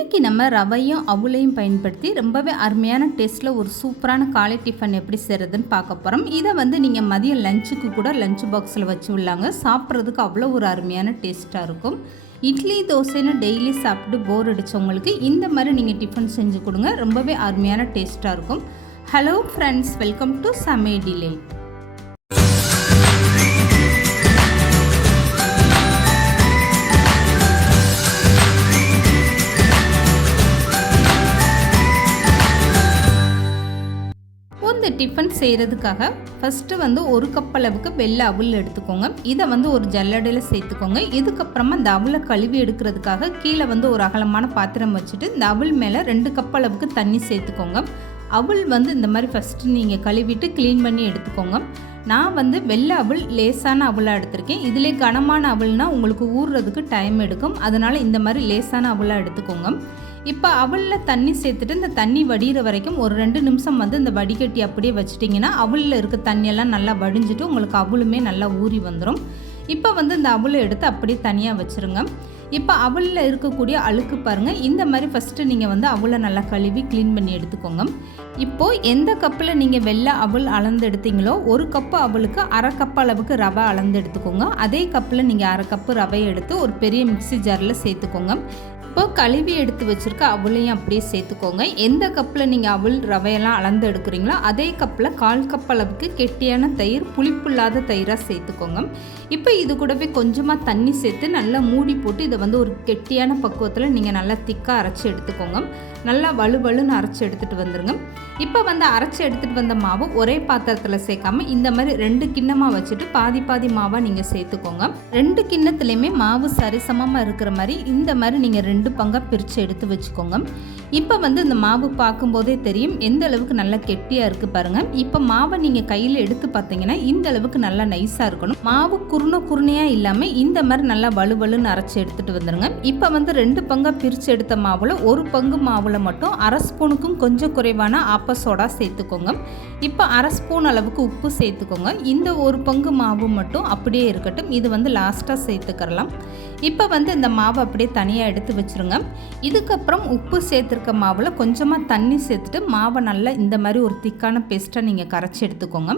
இன்றைக்கி நம்ம ரவையும் அவலையும் பயன்படுத்தி ரொம்பவே அருமையான டேஸ்ட்டில் ஒரு சூப்பரான காலை டிஃபன் எப்படி செய்கிறதுன்னு பார்க்க போகிறோம். இதை நீங்கள் மதியம் லஞ்சுக்கு கூட லஞ்ச் பாக்ஸில் வச்சு விடலாங்க. சாப்பிட்றதுக்கு அவ்வளோ ஒரு அருமையான டேஸ்ட்டாக இருக்கும். இட்லி தோசைன்னு டெய்லி சாப்பிட்டு போர் அடித்தவங்களுக்கு இந்த மாதிரி நீங்கள் டிஃபன் செஞ்சு கொடுங்க. ரொம்பவே அருமையான டேஸ்ட்டாக இருக்கும். ஹலோ ஃப்ரெண்ட்ஸ், வெல்கம் டு சமையல். இந்த டிஃபன் செய்கிறதுக்காக ஃபஸ்ட்டு ஒரு கப் அளவுக்கு வெள்ளை அவல் எடுத்துக்கோங்க. இதை ஒரு ஜல்லடையில் சேர்த்துக்கோங்க. இதுக்கப்புறமா இந்த அவலை கழுவி எடுக்கிறதுக்காக கீழே ஒரு அகலமான பாத்திரம் வச்சுட்டு இந்த அவல் மேலே 2 கப் அளவுக்கு தண்ணி சேர்த்துக்கோங்க. அவல் இந்த மாதிரி ஃபஸ்ட்டு நீங்கள் கழுவிட்டு க்ளீன் பண்ணி எடுத்துக்கோங்க. நான் வெள்ளை அவல் லேசான அவலாக எடுத்திருக்கேன். இதிலே கனமான அவல்னால் உங்களுக்கு ஊறுறதுக்கு டைம் எடுக்கும். அதனால் இந்த மாதிரி லேசான அவலாக எடுத்துக்கோங்க. இப்போ அவலில் தண்ணி சேர்த்துட்டு இந்த தண்ணி வடிகிற வரைக்கும் ஒரு 2 நிமிஷம் இந்த வடிகட்டி அப்படியே வச்சிட்டிங்கன்னா அவலில் இருக்க தண்ணியெல்லாம் நல்லா வடிஞ்சிட்டு உங்களுக்கு அவலுமே நல்லா ஊறி வந்துடும். இப்போ இந்த அவலை எடுத்து அப்படியே தனியாக வச்சுருங்க. இப்போ அவலில் இருக்கக்கூடிய அழுக்கு பாருங்கள். இந்த மாதிரி ஃபஸ்ட்டு நீங்கள் அவலை நல்லா கழுவி க்ளீன் பண்ணி எடுத்துக்கோங்க. இப்போது எந்த கப்பில் நீங்கள் வெள்ளை அவல் அளந்து எடுத்தீங்களோ 1 கப்பு அவலுக்கு 1/2 கப் அளவுக்கு ரவை அளந்து எடுத்துக்கோங்க. அதே கப்பில் நீங்கள் 1/2 கப்பு ரவையை எடுத்து ஒரு பெரிய மிக்ஸி ஜாரில் சேர்த்துக்கோங்க. இப்போ கழுவி எடுத்து வச்சுருக்க அவளையும் அப்படியே சேர்த்துக்கோங்க. எந்த கப்பில் நீங்கள் அவல் ரவையெல்லாம் அளந்து எடுக்கிறீங்களோ அதே கப்பில் 1/4 கப் அளவுக்கு கெட்டியான தயிர், புளிப்புள்ளாத தயிராக சேர்த்துக்கோங்க. இப்போ இது கூடவே கொஞ்சமாக தண்ணி சேர்த்து நல்லா மூடி போட்டு இதை ஒரு கெட்டியான பக்குவத்தில் நீங்கள் நல்லா திக்காக அரைச்சி எடுத்துக்கோங்க. நல்லா வலுவலுன்னு அரைச்சி எடுத்துகிட்டு வந்துடுங்க. இப்போ அரைச்சி எடுத்துகிட்டு வந்த மாவு ஒரே பாத்திரத்தில் சேர்க்காம இந்த மாதிரி 2 கிண்ணமாக வச்சுட்டு பாதி பாதி மாவாக நீங்கள் சேர்த்துக்கோங்க. 2 கிண்ணத்துலேயுமே மாவு சரிசமமாக இருக்கிற மாதிரி இந்த மாதிரி நீங்கள் 2 பங்காக பிரித்து எடுத்து வச்சுக்கோங்க. இப்போ இந்த மாவு பார்க்கும்போதே தெரியும் எந்த அளவுக்கு நல்லா கெட்டியாக இருக்குது பாருங்கள். இப்போ மாவை நீங்கள் கையில் எடுத்து பார்த்தீங்கன்னா இந்த அளவுக்கு நல்லா நைஸாக இருக்கணும். மாவு குருணையாக இல்லாமல் இந்த மாதிரி நல்லா வலுவலுன்னு அரைச்சி எடுத்துகிட்டு வந்துடுங்க. இப்போ 2 பங்காக பிரித்து எடுத்த மாவில் 1 பங்கு மாவில் மட்டும் 1/2 ஸ்பூனுக்கும் கொஞ்சம் குறைவான ஆப்ப சோடா சேர்த்துக்கோங்க. இப்போ 1/2 ஸ்பூன் அளவுக்கு உப்பு சேர்த்துக்கோங்க. இந்த 1 பங்கு மாவு மட்டும் அப்படியே இருக்கட்டும். இது லாஸ்ட்டாக சேர்த்துக்கலாம். இப்போ இந்த மாவை அப்படியே தனியாக எடுத்து வச்சுருங்க. இதுக்கப்புறம் உப்பு சேர்த்துருக்க மாவில் கொஞ்சமாக தண்ணி சேர்த்துட்டு மாவை நல்லா இந்த மாதிரி ஒரு திக்கான பேஸ்ட்டாக நீங்கள் கரைச்சி எடுத்துக்கோங்க.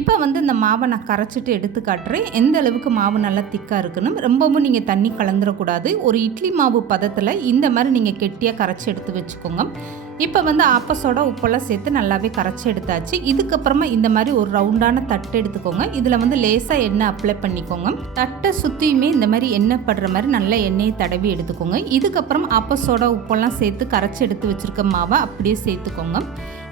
இப்போ இந்த மாவை நான் கரைச்சிட்டு எடுத்து காட்டுறேன் எந்த அளவுக்கு மாவு நல்லா திக்காக இருக்குன்னு. ரொம்பவும் நீங்கள் தண்ணி கலந்துடக்கூடாது. ஒரு இட்லி மாவு பதத்தில் இந்த மாதிரி நீங்கள் கெட்டியாக கரைச்சி எடுத்து வச்சுக்கோங்க. இப்போ ஆப்ப சோடா உப்பெல்லாம் சேர்த்து நல்லாவே கரைச்சி எடுத்தாச்சு. இதுக்கப்புறமா இந்த மாதிரி ஒரு ரவுண்டான தட்டு எடுத்துக்கோங்க. இதில் லேசாக எண்ணெய் அப்ளை பண்ணிக்கோங்க. தட்டை சுற்றியுமே இந்த மாதிரி எண்ணெய் படுற மாதிரி நல்லா எண்ணெயை தடவி எடுத்துக்கோங்க. இதுக்கப்புறம் ஆப்ப சோடா உப்பெல்லாம் சேர்த்து கரைச்சி எடுத்து வச்சுருக்க மாவை அப்படியே சேர்த்துக்கோங்க.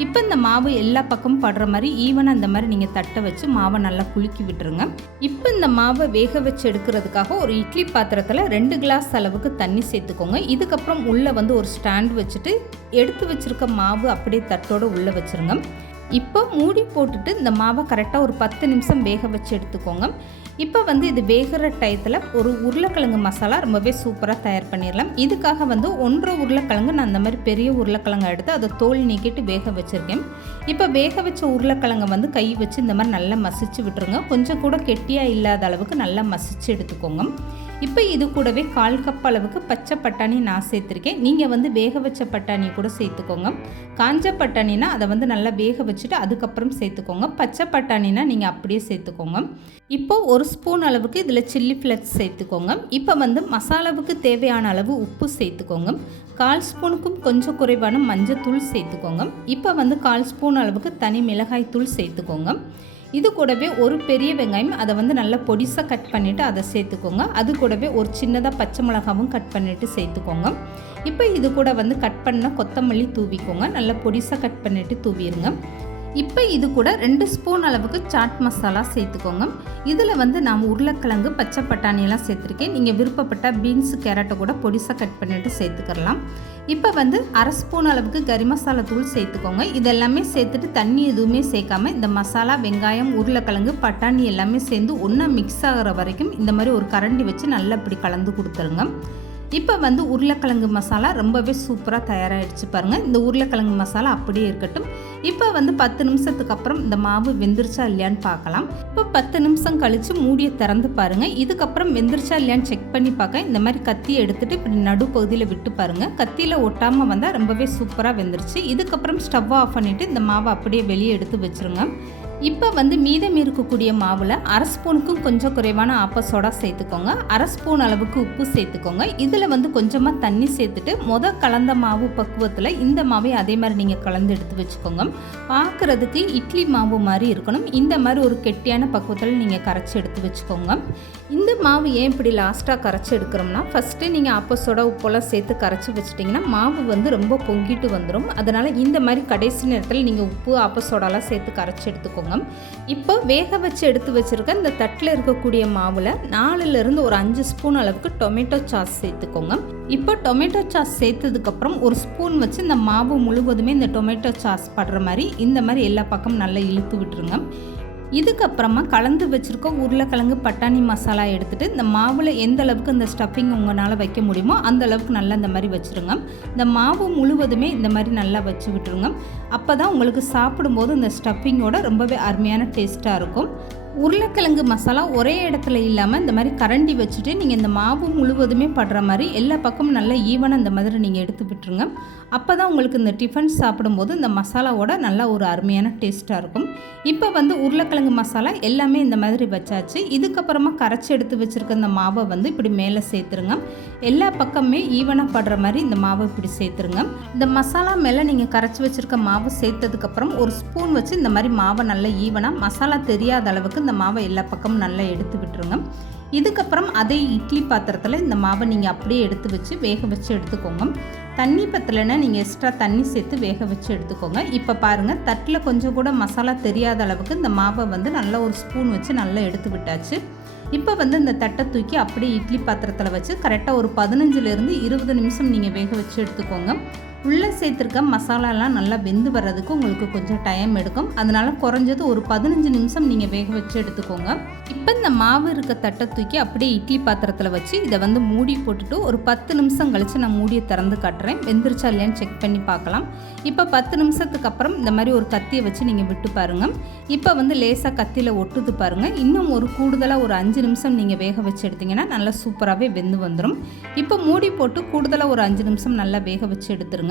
இப்போ இந்த மாவு எல்லா பக்கமும் படுற மாதிரி ஈவனாக இந்த மாதிரி நீங்கள் தட்டை வச்சு மாவை நல்லா குலுக்கி விட்டுருங்க. இப்போ இந்த மாவை வேக வச்சு எடுக்கிறதுக்காக ஒரு இட்லி பாத்திரத்தில் 2 கிளாஸ் அளவுக்கு தண்ணி சேர்த்துக்கோங்க. இதுக்கப்புறம் உள்ளே ஒரு ஸ்டாண்ட் வச்சுட்டு எடுத்து வச்சுருக்க மாவு அப்படியே தட்டோடு உள்ளே வச்சுருங்க. இப்போ மூடி போட்டுட்டு இந்த மாவை கரெக்டாக ஒரு 10 நிமிஷம் வேக வச்சு எடுத்துக்கோங்க. இப்போ இது வேகிற டயத்தில் ஒரு உருளைக்கிழங்கு மசாலா ரொம்பவே சூப்பராக தயார் பண்ணிடலாம். இதுக்காக 1/2 உருளைக்கிழங்கு நான் அந்த மாதிரி பெரிய உருளைக்கிழங்கு எடுத்து அதை தோல் நீக்கிட்டு வேக வச்சுருக்கேன். இப்போ வேக வச்ச உருளைக்கிழங்கை கை வச்சு இந்த மாதிரி நல்லா மசிச்சு விட்டுருங்க. கொஞ்சம் கூட கெட்டியாக இல்லாத அளவுக்கு நல்லா மசிச்சு எடுத்துக்கோங்க. இப்போ இது கூடவே 1/4 கப் அளவுக்கு பச்சை பட்டாணி நான் சேர்த்துருக்கேன். நீங்கள் வேக வச்ச பட்டாணி கூட சேர்த்துக்கோங்க. காஞ்ச பட்டாணினா அதை நல்லா வேக வச்சுட்டு அதுக்கப்புறம் சேர்த்துக்கோங்க. பச்சை பட்டாணினா நீங்கள் அப்படியே சேர்த்துக்கோங்க. இப்போது 1 ஸ்பூன் அளவுக்கு இதில் சில்லி ஃப்ளேக்ஸ் சேர்த்துக்கோங்க. இப்போ மசாலாவுக்கு தேவையான அளவு உப்பு சேர்த்துக்கோங்க. 1/4 ஸ்பூனுக்கும் கொஞ்சம் குறைவான மஞ்சத்தூள் சேர்த்துக்கோங்க. இப்போ 1/4 ஸ்பூன் அளவுக்கு தனி மிளகாய் தூள் சேர்த்துக்கோங்க. இது கூடவே ஒரு பெரிய வெங்காயம் அதை நல்லா பொடிசாக கட் பண்ணிவிட்டு அதை சேர்த்துக்கோங்க. அது கூடவே ஒரு சின்னதாக பச்சை மிளகாவும் கட் பண்ணிவிட்டு சேர்த்துக்கோங்க. இப்போ இது கூட கட் பண்ண கொத்தமல்லி தூவிக்கோங்க. நல்லா பொடிசாக கட் பண்ணிவிட்டு தூவிடுங்க. இப்போ இது கூட 2 ஸ்பூன் அளவுக்கு சாட் மசாலா சேர்த்துக்கோங்க. இதில் நான் உருளைக்கிழங்கு பச்சை பட்டாணியெல்லாம் சேர்த்துருக்கேன். நீங்கள் விருப்பப்பட்ட பீன்ஸு கேரட்டை கூட பொடிசாக கட் பண்ணிவிட்டு சேர்த்துக்கலாம். இப்போ 1/2 ஸ்பூன் அளவுக்கு கறி மசாலா தூள் சேர்த்துக்கோங்க. இதெல்லாமே சேர்த்துட்டு தண்ணி எதுவுமே சேர்க்காம இந்த மசாலா, வெங்காயம், உருளைக்கிழங்கு, பட்டாணி எல்லாமே சேர்ந்து ஒன்றா மிக்ஸ் ஆகிற வரைக்கும் இந்த மாதிரி ஒரு கரண்டி வச்சு நல்லா இப்படி கலந்து கொடுத்துருங்க. இப்போ வந்து உருளைக்கிழங்கு மசாலா ரொம்பவே சூப்பராக தயாராகிடுச்சு பாருங்கள். இந்த உருளைக்கிழங்கு மசாலா அப்படியே இருக்கட்டும். இப்போ வந்து 10 நிமிஷத்துக்கு அப்புறம் இந்த மாவு வெந்துருச்சா இல்லையான்னு பார்க்கலாம். இப்போ 10 நிமிஷம் கழித்து மூடியை திறந்து பாருங்கள். இதுக்கப்புறம் வெந்துருச்சா இல்லையான்னு செக் பண்ணி பார்க்க இந்த மாதிரி கத்தியை எடுத்துகிட்டு இப்படி நடுப்பகுதியில் விட்டு பாருங்கள். கத்தியில் ஒட்டாமல் வந்தால் ரொம்பவே சூப்பராக வெந்துருச்சு. இதுக்கப்புறம் ஸ்டவ்வை ஆஃப் பண்ணிவிட்டு இந்த மாவை அப்படியே வெளியே எடுத்து வச்சுருங்க. இப்போ வந்து மீதம் இருக்கக்கூடிய மாவில் 1/2 ஸ்பூனுக்கும் கொஞ்சம் குறைவான ஆப்ப சோடா சேர்த்துக்கோங்க. 1/2 ஸ்பூன் அளவுக்கு உப்பு சேர்த்துக்கோங்க. இதில் வந்து கொஞ்சமாக தண்ணி சேர்த்துட்டு கலந்த மாவு பக்குவத்தில் இந்த மாவை அதே மாதிரி நீங்கள் கலந்து எடுத்து வச்சுக்கோங்க. பார்க்குறதுக்கு இட்லி மாவு மாதிரி இருக்கணும். இந்த மாதிரி ஒரு கெட்டியான பக்குவத்தில் நீங்கள் கரைச்சி எடுத்து வச்சுக்கோங்க. இந்த மாவு ஏன் இப்படி லாஸ்ட்டாக கரைச்சி எடுக்கிறோம்னா, ஃபஸ்ட்டு நீங்கள் ஆப்ப சோடா உப்பெல்லாம் சேர்த்து கரைச்சி வச்சிட்டிங்கன்னா மாவு வந்து ரொம்ப பொங்கிட்டு வந்துடும். அதனால் இந்த மாதிரி கடைசி நேரத்தில் நீங்கள் உப்பு ஆப்ப சோடாலாம் சேர்த்து கரைச்சி எடுத்துக்கோங்க. இப்போ வேக வச்சு எடுத்து வச்சுருக்க இந்த தட்டில் இருக்கக்கூடிய மாவில் 4லேருந்து ஒரு 5 ஸ்பூன் அளவுக்கு டொமேட்டோ சாஸ் சேர்த்துக்கோங்க. இப்போ டொமேட்டோ சாஸ் சேர்த்ததுக்கப்புறம் ஒரு ஸ்பூன் வச்சு இந்த மாவு முழுவதுமே இந்த டொமேட்டோ சாஸ் படுற மாதிரி இந்த மாதிரி எல்லா பக்கமும் நல்லா இழுத்து விட்டுருங்க. இதுக்கப்புறமா கலந்து வச்சுருக்க உருளைக்கிழங்கு பட்டாணி மசாலா எடுத்துகிட்டு இந்த மாவில் எந்த அளவுக்கு இந்த ஸ்டஃபிங் உங்களால் வைக்க முடியுமோ அந்த அளவுக்கு நல்லா இந்த மாதிரி வச்சுருங்க. இந்த மாவு முழுவதுமே இந்த மாதிரி நல்லா வச்சு விட்டுருங்க. அப்போ தான் உங்களுக்கு சாப்பிடும்போது இந்த ஸ்டஃபிங்கோட ரொம்பவே அருமையான டேஸ்ட்டாக இருக்கும். உருளைக்கிழங்கு மசாலா ஒரே இடத்துல இல்லாமல் இந்த மாதிரி கரண்டி வச்சுட்டு நீங்கள் இந்த மாவு முழுவதுமே படுற மாதிரி எல்லா பக்கமும் நல்லா ஈவனாக இந்த மாதிரி நீங்கள் எடுத்து விட்டுருங்க. அப்போ தான் உங்களுக்கு இந்த டிஃபன் சாப்பிடும்போது இந்த மசாலாவோட நல்லா ஒரு அருமையான டேஸ்ட்டாக இருக்கும். இப்போ வந்து உருளைக்கிழங்கு மசாலா எல்லாமே இந்த மாதிரி வச்சாச்சு. இதுக்கப்புறமா கரைச்சி எடுத்து வச்சுருக்க இந்த மாவை வந்து இப்படி மேலே சேர்த்துருங்க. எல்லா பக்கமே ஈவனாக படுற மாதிரி இந்த மாவை இப்படி சேர்த்துருங்க. இந்த மசாலா மேலே நீங்கள் கரைச்சி வச்சுருக்க மாவு சேர்த்ததுக்கப்புறம் ஒரு ஸ்பூன் வச்சு இந்த மாதிரி மாவை நல்லா ஈவனாக மசாலா தெரியாத அளவுக்கு இந்த மாவை எல்லா பக்கமும் நல்லா எடுத்து விட்டுருங்க. இதுக்கப்புறம் அதே இட்லி பாத்திரத்தில் இந்த மாவை நீங்கள் அப்படியே எடுத்து வச்சு வேக வச்சு எடுத்துக்கோங்க. தண்ணி பத்தலைன்னா நீங்கள் எக்ஸ்ட்ரா தண்ணி சேர்த்து வேக வச்சு எடுத்துக்கோங்க. இப்போ பாருங்கள், தட்டில் கொஞ்சம் கூட மசாலா தெரியாத அளவுக்கு இந்த மாவை வந்து நல்லா ஒரு ஸ்பூன் வச்சு நல்லா எடுத்து விட்டாச்சு. இப்போ வந்து இந்த தட்டை தூக்கி அப்படியே இட்லி பாத்திரத்தில் வச்சு கரெக்டாக ஒரு 15லேருந்து 20 நிமிஷம் நீங்கள் வேக வச்சு எடுத்துக்கோங்க. உள்ளே சேர்த்துருக்க மசாலாலாம் நல்லா வெந்து வர்றதுக்கு உங்களுக்கு கொஞ்சம் டைம் எடுக்கும். அதனால் குறைஞ்சது ஒரு 15 நிமிஷம் நீங்கள் வேக வச்சு எடுத்துக்கோங்க. இப்போ இந்த மாவு இருக்க தட்டை தூக்கி அப்படியே இட்லி பாத்திரத்தில் வச்சு இதை வந்து மூடி போட்டுட்டு ஒரு 10 நிமிஷம் கழித்து நான் மூடியை திறந்து காட்டுறேன். வெந்துருச்சா இல்லையான்னு செக் பண்ணி பார்க்கலாம். இப்போ 10 நிமிஷத்துக்கு அப்புறம் இந்த மாதிரி ஒரு கத்தியை வச்சு நீங்கள் விட்டு பாருங்கள். இப்போ வந்து லேசாக கத்தியில் ஒட்டுது பாருங்கள். இன்னும் ஒரு கூடுதலாக ஒரு 5 நிமிஷம் நீங்கள் வேக வச்சு எடுத்திங்கன்னா நல்லா சூப்பராகவே வெந்து வந்துடும். இப்போ மூடி போட்டு கூடுதலாக ஒரு 5 நிமிஷம் நல்லா வேக வச்சு எடுத்துருங்க.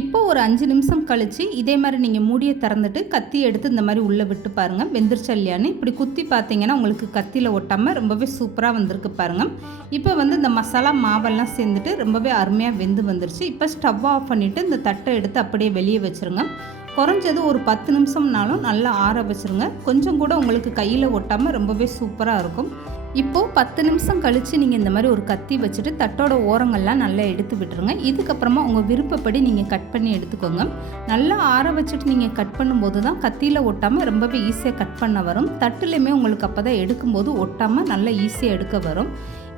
இப்போ ஒரு 5 நிமிஷம் கழித்து இதே மாதிரி நீங்கள் மூடியை திறந்துட்டு கத்தியை எடுத்து இந்த மாதிரி உள்ளே விட்டு பாருங்கள் வெந்துருச்சா இல்லையான்னு. இப்படி குத்தி பார்த்தீங்கன்னா உங்களுக்கு கத்தியில் ஒட்டாமல் ரொம்பவே சூப்பராக வந்திருக்கு பாருங்கள். இப்போ வந்து இந்த மசாலா மாவெல்லாம் சேர்ந்துட்டு ரொம்பவே அருமையாக வெந்து வந்துருச்சு. இப்போ ஸ்டவ் ஆஃப் பண்ணிவிட்டு இந்த தட்டை எடுத்து அப்படியே வெளியே வச்சுருங்க. குறைஞ்சது ஒரு 10 நிமிஷம்னாலும் நல்லா ஆற வச்சுருங்க. கொஞ்சம் கூட உங்களுக்கு கையில் ஒட்டாமல் ரொம்பவே சூப்பராக இருக்கும். இப்போது 10 நிமிஷம் கழித்து நீங்கள் இந்த மாதிரி ஒரு கத்தி வச்சுட்டு தட்டோட ஓரங்கள்லாம் நல்லா எடுத்து விட்டுருங்க. இதுக்கப்புறமா உங்கள் விருப்பப்படி நீங்கள் கட் பண்ணி எடுத்துக்கோங்க. நல்லா ஆற வச்சுட்டு நீங்கள் கட் பண்ணும்போது தான் கத்தியில் ஒட்டாமல் ரொம்பவே ஈஸியாக கட் பண்ண வரும். தட்டுலையுமே உங்களுக்கு அப்போ தான் எடுக்கும்போது ஒட்டாமல் நல்லா ஈஸியாக எடுக்க வரும்.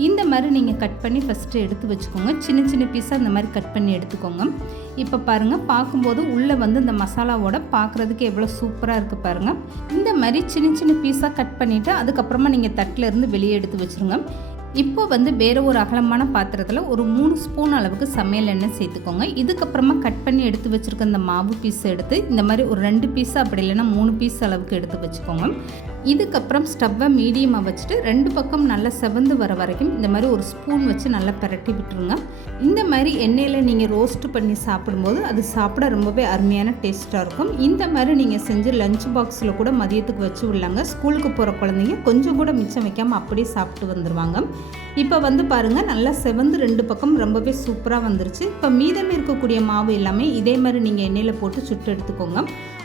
இந்த மாதிரி நீங்கள் கட் பண்ணி ஃபஸ்ட்டு எடுத்து வச்சுக்கோங்க. சின்ன சின்ன பீஸாக இந்த மாதிரி கட் பண்ணி எடுத்துக்கோங்க. இப்போ பாருங்கள், பார்க்கும்போது உள்ளே வந்து இந்த மசாலாவோட பார்க்குறதுக்கு எவ்வளோ சூப்பராக இருக்குது பாருங்கள். இந்த மாதிரி சின்ன சின்ன பீஸாக கட் பண்ணிவிட்டு அதுக்கப்புறமா நீங்கள் தட்டில் இருந்து வெளியே எடுத்து வச்சுருங்க. இப்போ வந்து வேறு ஒரு அகலமான பாத்திரத்தில் ஒரு 3 ஸ்பூன் அளவுக்கு சமையல் எண்ணெய் சேர்த்துக்கோங்க. இதுக்கப்புறமா கட் பண்ணி எடுத்து வச்சுருக்க இந்த மாவு பீஸ் எடுத்து இந்த மாதிரி ஒரு 2 பீஸ் அப்படி இல்லைன்னா 3 பீஸ் அளவுக்கு எடுத்து வச்சுக்கோங்க. இதுக்கப்புறம் ஸ்டவ்வை மீடியமாக வச்சுட்டு 2 பக்கம் நல்லா செவந்து வர வரைக்கும் இந்த மாதிரி ஒரு ஸ்பூன் வச்சு நல்லா பரட்டி விட்டுருங்க. இந்த மாதிரி எண்ணெயில் நீங்கள் ரோஸ்ட் பண்ணி சாப்பிடும்போது அது சாப்பிட ரொம்பவே அருமையான டேஸ்ட்டாக இருக்கும். இந்த மாதிரி நீங்கள் செஞ்சு லஞ்ச் பாக்ஸில் கூட மதியத்துக்கு வச்சு விடலாங்க. ஸ்கூலுக்கு போகிற குழந்தைங்க கொஞ்சம் கூட மிச்சம் வைக்காமல் அப்படியே சாப்பிட்டு வந்துடுவாங்க. இப்போ வந்து பாருங்கள், நல்லா செவந்து 2 பக்கம் ரொம்பவே சூப்பராக வந்துருச்சு. இப்போ மீதம் இருக்கக்கூடிய மாவு எல்லாமே இதே மாதிரி நீங்கள் எண்ணெயில் போட்டு சுட்டு எடுத்துக்கோங்க.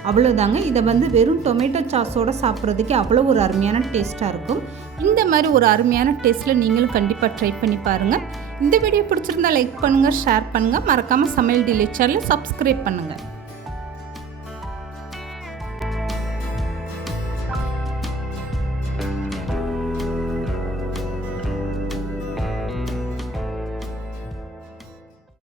அவ்வளோதாங்க. இதை வந்து வெறும் டொமேட்டோ சாஸோடு சாப்பிட்றதுக்கு அவ்வளோ ஒரு அருமையான டேஸ்ட்டாக இருக்கும். இந்த மாதிரி ஒரு அருமையான டேஸ்ட்டில் நீங்களும் கண்டிப்பாக ட்ரை பண்ணி பாருங்கள். இந்த வீடியோ பிடிச்சிருந்தா லைக் பண்ணுங்கள், ஷேர் பண்ணுங்கள். மறக்காமல் சமையல் டிலே சேனலை சப்ஸ்கிரைப் பண்ணுங்கள்.